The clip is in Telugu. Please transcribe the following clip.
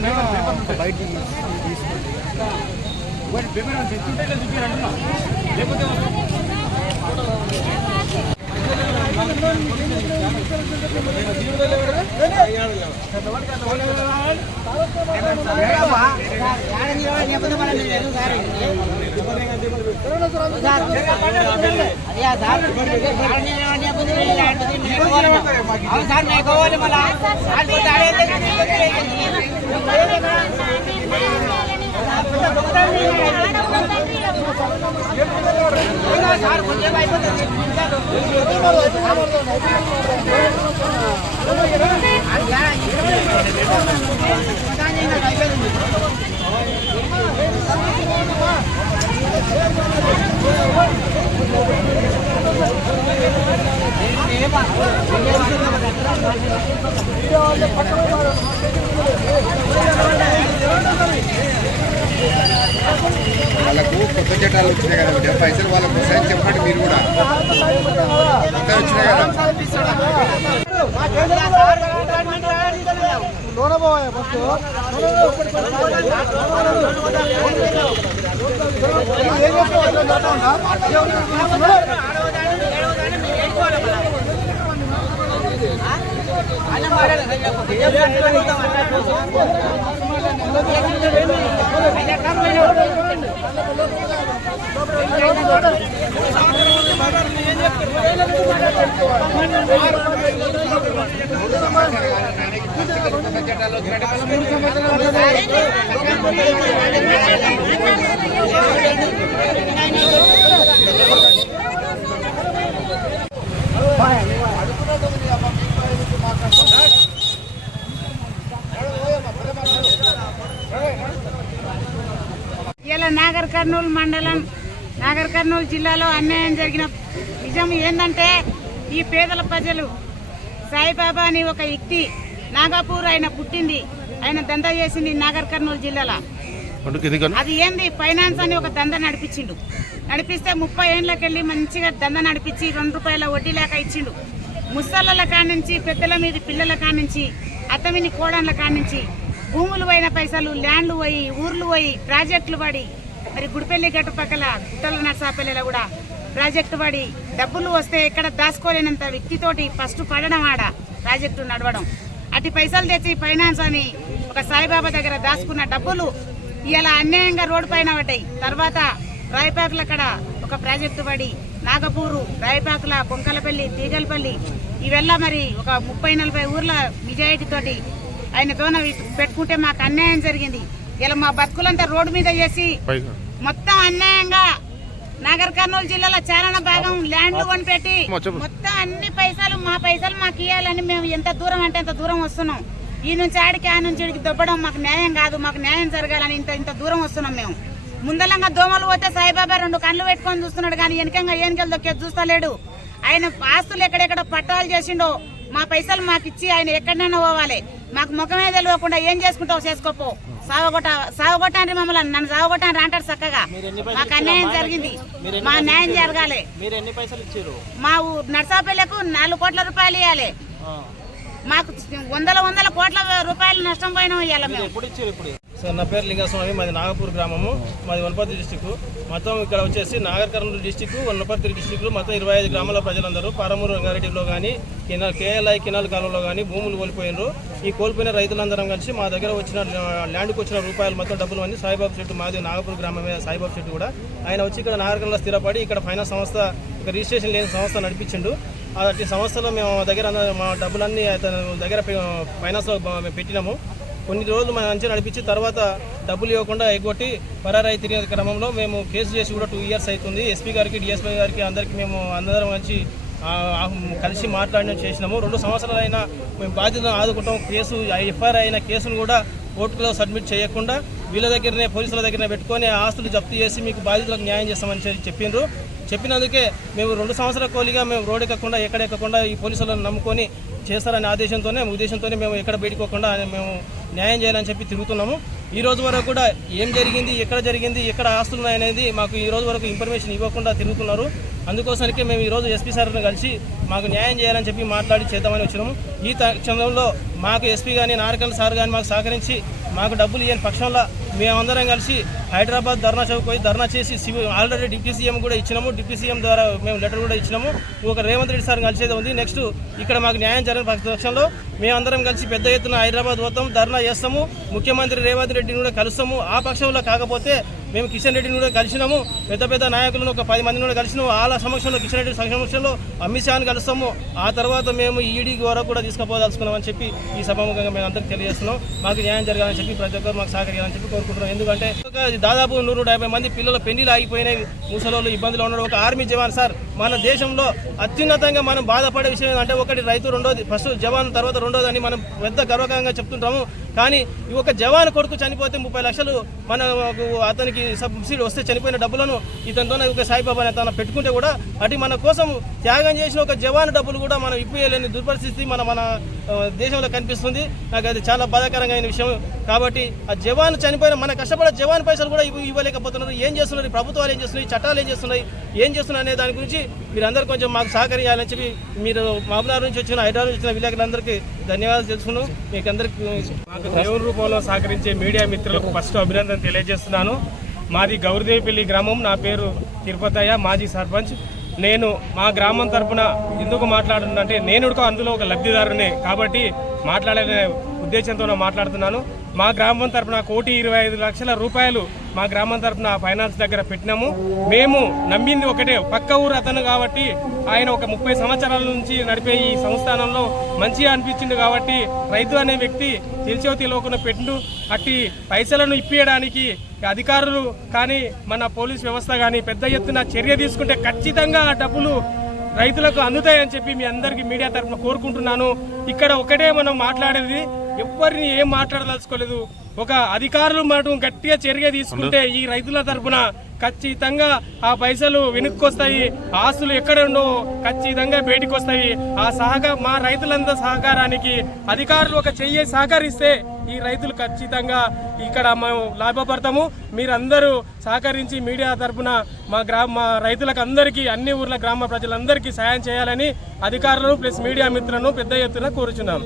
అయినా బయటికి తీసుకోండి. వాళ్ళకు కొత్త చట్టాలు వచ్చినాయి కదా, పైసలు వాళ్ళకు వస్తాయని చెప్పండి. మీరు కూడా కొత్త వచ్చినాయి కదా. ఇలా నాగర్ కర్నూలు మండలం, నాగర్ కర్నూలు జిల్లాలో అన్యాయం జరిగిన నిజం ఏంటంటే, ఈ పేదల ప్రజలు సాయిబాబా అని ఒక వ్యక్తి నాగపూర్ ఆయన పుట్టింది, ఆయన దందా చేసింది నాగర్ కర్నూలు జిల్లాలో. అది ఏంది, ఫైనాన్స్ అని ఒక దందా నడిపించిండు. నడిపిస్తే 30 ఏళ్ళకెళ్ళి మంచిగా దందా నడిపించి 2 రూపాయల వడ్డీ లేక ఇచ్చిండు. ముసళ్ళ కానించి, పెద్దల మీద పిల్లల కానించి, అత్తమిని కోడళ్ళ కానించి భూములు పోయిన పైసలు, ల్యాండ్లు పోయి, ఊర్లు పోయి, ప్రాజెక్టులు పడి, మరి గుడిపల్లి గట్టు పక్కల గుట్టల నర్సాపల్లిలో కూడా ప్రాజెక్టు పడి డబ్బులు వస్తే ఎక్కడ దాచుకోలేనంత వ్యక్తితోటి ఫస్ట్ పడడం ఆడ ప్రాజెక్టు నడవడం. అటు పైసలు తెచ్చి ఫైనాన్స్ అని ఒక సాయిబాబా దగ్గర దాచుకున్న డబ్బులు ఇలా అన్యాయంగా రోడ్డు పైన పడ్డాయి. తర్వాత రాయపాకుల అక్కడ ఒక ప్రాజెక్టు పడి నాగపూరు, రాయపాకుల, కొంకలపల్లి, తీగలపల్లి ఇవెల్లా మరి ఒక 30-40 ఊర్ల మెజారిటీ తోటి ఆయనతోన పెట్టుకుంటే మాకు అన్యాయం జరిగింది. ఇలా మా బతుకులంతా రోడ్డు మీద చేసి మొత్తం అన్యాయంగా నాగర్ కర్నూలు జిల్లాలో చాలా భాగం ల్యాండ్లు కొనిపెట్టి మొత్తం అన్ని పైసలు మా పైసలు మాకు ఇవ్వాలని మేము ఎంత దూరం అంటే అంత దూరం వస్తున్నాం. ఈ నుంచి ఆడికి, ఆ నుంచి ఆడికి దొబ్బడం మాకు న్యాయం కాదు. మాకు న్యాయం జరగాలని ఇంత దూరం వస్తున్నాం మేము. ముందలంగా దోమలు పోతే సాయిబాబా 2 కళ్ళు పెట్టుకొని చూస్తున్నాడు, కానీ వెనకంగా ఏనుకలు దొక్కేది చూస్తలేడు. ఆయన ఆస్తులు ఎక్కడెక్కడ పట్టాలు చేసిండో మా పైసలు మాకు ఇచ్చి ఆయన ఎక్కడైనా పోవాలి. మాకు ముఖమే తెలియకుండా ఏం చేసుకుంటావు చేసుకోపో, సావగొట్టాన్ని మమ్మల్ని, నన్ను సావగొట్టాన్ని అంటారు చక్కగా. మాకు అన్యాయం జరిగింది, మా న్యాయం జరగాలి. మా నర్సాపల్లికు 4 కోట్ల రూపాయలు ఇవ్వాలి. మాకు 100 కోట్ల రూపాయలు నష్టం పోయినా ఇవ్వాలి మేము. సార్, నా పేరు లింగస్వామి, మాది నాగపూర్ గ్రామము, మాది వనపర్తి డిస్టిక్. మొత్తం ఇక్కడ వచ్చేసి నాగర్ కర్నూలు డిస్టిక్, వనపర్తి డిస్టిక్లు మొత్తం 25 గ్రామాల ప్రజలందరూ పారమూరు రంగారెడ్డిలో కానీ, కేఎల్ఐ కెనాల్ కాలంలో కానీ భూములు కోల్పోయినారు. ఈ కోల్పోయిన రైతులందరం కలిసి మా దగ్గర వచ్చిన ల్యాండ్కి వచ్చిన రూపాయలు మొత్తం డబ్బులు అన్ని సాయిబాబు చెట్టు, మాది నాగపూర్ గ్రామమే సాయిబాబు చెట్టు కూడా, ఆయన వచ్చి ఇక్కడ నాగర్ కర్నూలులో స్థిరపడి ఇక్కడ ఫైనాన్స్ సంస్థ, ఒక రిజిస్ట్రేషన్ లేని సంస్థ నడిపించిండు. అటు సంస్థలో మేము దగ్గర మా డబ్బులన్నీ అతను దగ్గర ఫైనాన్స్లో పెట్టినాము. కొన్ని రోజులు మన అంచనా నడిపించి తర్వాత డబ్బులు ఇవ్వకుండా ఎగ్గొట్టి పరారాయి తిరిగిన క్రమంలో మేము కేసు చేసి కూడా 2 ఇయర్స్ అవుతుంది. ఎస్పీ గారికి, డిఎస్పీ గారికి అందరికీ మేము అందరం వచ్చి కలిసి మాట్లాడిన చేసినాము. 2 సంవత్సరాలైనా మేము బాధ్యతను ఆదుకుంటాం. కేసు ఎఫ్ఐఆర్ అయిన కేసును కూడా కోర్టులో సబ్మిట్ చేయకుండా వీళ్ళ దగ్గరనే, పోలీసుల దగ్గరనే పెట్టుకొని ఆస్తులు జప్తు చేసి మీకు బాధితులకు న్యాయం చేస్తామని చెప్పిండ్రు. చెప్పినందుకే మేము 2 సంవత్సరాల కోలిగా మేము రోడ్ ఎక్కకుండా, ఎక్కడెక్కకుండా ఈ పోలీసులను నమ్ముకొని చేస్తారనే ఉద్దేశంతోనే మేము ఎక్కడ బయటకోకుండా మేము న్యాయం చేయాలని చెప్పి తిరుగుతున్నాము. ఈ రోజు వరకు కూడా ఏం జరిగింది, ఎక్కడ జరిగింది, ఎక్కడ ఆస్తులు ఉన్నాయనేది మాకు ఈ రోజు వరకు ఇన్ఫర్మేషన్ ఇవ్వకుండా తిరుగుతున్నారు. అందుకోసానికి మేము ఈరోజు ఎస్పీ సార్ని కలిసి మాకు న్యాయం చేయాలని చెప్పి మాట్లాడి చేద్దామని వచ్చినాము. ఈ క్షణంలో మాకు ఎస్పీ కానీ, నారకల్ సార్ కానీ మాకు సహకరించి మాకు డబ్బులు ఇవ్వని పక్షంలో మేమందరం కలిసి హైదరాబాద్ ధర్నా చౌక్ పోయి ధర్నా చేసి ఆల్రెడీ డిప్యూటీ సీఎం కూడా ఇచ్చినాము. డిప్యూటీ సీఎం ద్వారా మేము లెటర్ కూడా ఇచ్చినాము. ఒక రేవంత్ రెడ్డి సార్ కలిసేది ఉంది. నెక్స్ట్ ఇక్కడ మాకు న్యాయం జరిగిన పక్షంలో మేమందరం కలిసి పెద్ద ఎత్తున హైదరాబాద్ పోతాం, ధర్నా చేస్తాము. ముఖ్యమంత్రి రేవంత్ రెడ్డిని కూడా కలుస్తాము. ఆ పక్షంలో కాకపోతే మేము కిషన్ రెడ్డిని కూడా కలిసినాము. పెద్ద పెద్ద నాయకులను ఒక 10 మందిని కూడా కలిసినాము. వాళ్ళ సమక్షంలో కిషన్ రెడ్డి సమక్షంలో అమిత్ షాని కలుస్తాము. ఆ తర్వాత మేము ఈడీ వరకు కూడా తీసుకుపోదలుచుకున్నామని చెప్పి ఈ సభాముఖంగా మేము అందరికీ తెలియజేస్తున్నాం. మాకు న్యాయం జరగాలని చెప్పి ప్రతి ఒక్కరు మాకు సహకరించాలని చెప్పి కోరుకుంటున్నాం. ఎందుకంటే దాదాపు 150 మంది పిల్లల పెళ్లిలు ఆగిపోయినాయి, ముసలోళ్ళు ఇబ్బందులు ఉన్నాడు. ఒక ఆర్మీ జవాన్ సార్, మన దేశంలో అత్యున్నతంగా మనం బాధపడే విషయం అంటే ఒకటి రైతు, రెండోది ఫస్ట్ జవాన్, తర్వాత రెండోది అని మనం పెద్ద గర్వకారంగా చెప్తుంటాము. కానీ ఒక జవాన్ కొడుకు చనిపోతే 30 లక్షలు మనకు అతనికి సబ్సిడీ వస్తే చనిపోయిన డబ్బులను ఇతనితో ఒక సాయిబాబా అని తన పెట్టుకుంటే కూడా అటు మన కోసం త్యాగం చేసిన ఒక జవాన్ డబ్బులు కూడా మనం ఇప్పలేని దుర్పరిస్థితి మన దేశంలో కనిపిస్తుంది. నాకు అది చాలా బాధాకరంగా అయిన విషయం. కాబట్టి ఆ జవాన్ చనిపోయిన మన కష్టపడే జవాన్ పైసలు కూడా ఇవ్వలేకపోతున్నారు. ఏం చేస్తున్నారు ప్రభుత్వాలు, ఏం చేస్తున్నాయి, చట్టాలు ఏం చేస్తున్నాయి అనే దాని గురించి మీరందరూ కొంచెం మాకు సహకరించాలని చెప్పి మీరు మహబూబ్నగర్ నుంచి వచ్చిన, హైదరాబాద్ నుంచి వచ్చిన విలేకరులందరికీ ధన్యవాదాలు తెలుసుకున్నాం. మీకు అందరికీ మాకు దేవుని రూపంలో సహకరించే మీడియా మిత్రులకు ఫస్ట్ అభినందన తెలియజేస్తున్నాను. మాది గౌరిదేవిపల్లి గ్రామం. నా పేరు తిరుపతయ్య, మాజీ సర్పంచ్. నేను మా గ్రామం తరఫున ఎందుకు మాట్లాడుతుందంటే నేను అందులో ఒక లబ్ధిదారునే కాబట్టి మాట్లాడే ఉద్దేశంతో మాట్లాడుతున్నాను. మా గ్రామం తరఫున 1,25,00,000 రూపాయలు మా గ్రామం తరఫున ఫైనాన్స్ దగ్గర పెట్టినాము. మేము నమ్మింది ఒకటే, పక్క ఊరు అతను కాబట్టి ఆయన ఒక 30 సంవత్సరాల నుంచి నడిపే ఈ సంస్థానంలో మంచిగా అనిపించింది కాబట్టి రైతు అనే వ్యక్తి తెలిసో తెలియకుండా పెట్టిండు. అట్టి పైసలను ఇప్పించడానికి అధికారులు కానీ మన పోలీస్ వ్యవస్థ కానీ పెద్ద ఎత్తున చర్య తీసుకుంటే ఖచ్చితంగా ఆ డబ్బులు రైతులకు అందుతాయని చెప్పి మీ అందరికీ మీడియా తరఫున కోరుకుంటున్నాను. ఇక్కడ ఒకటే మనం మాట్లాడేది, ఎవరిని ఏం మాట్లాడదలుచుకోలేదు. ఒక అధికారులు మాత్రం గట్టిగా చర్య తీసుకుంటే ఈ రైతుల తరఫున ఖచ్చితంగా ఆ పైసలు వెనుక్కొస్తాయి, ఆస్తులు ఎక్కడ ఉండో ఖచ్చితంగా బయటికి వస్తాయి. మా రైతులందరి సహకారానికి అధికారులు ఒక చెయ్యి సహకరిస్తే ఈ రైతులు ఖచ్చితంగా ఇక్కడ మేము లాభపడతాము. మీరందరూ సహకరించి మీడియా తరఫున మా రైతులకు అందరికీ, అన్ని ఊర్ల గ్రామ ప్రజలందరికీ సాయం చేయాలని అధికారులు ప్లస్ మీడియా మిత్రులను పెద్ద ఎత్తున కోరుచున్నాం.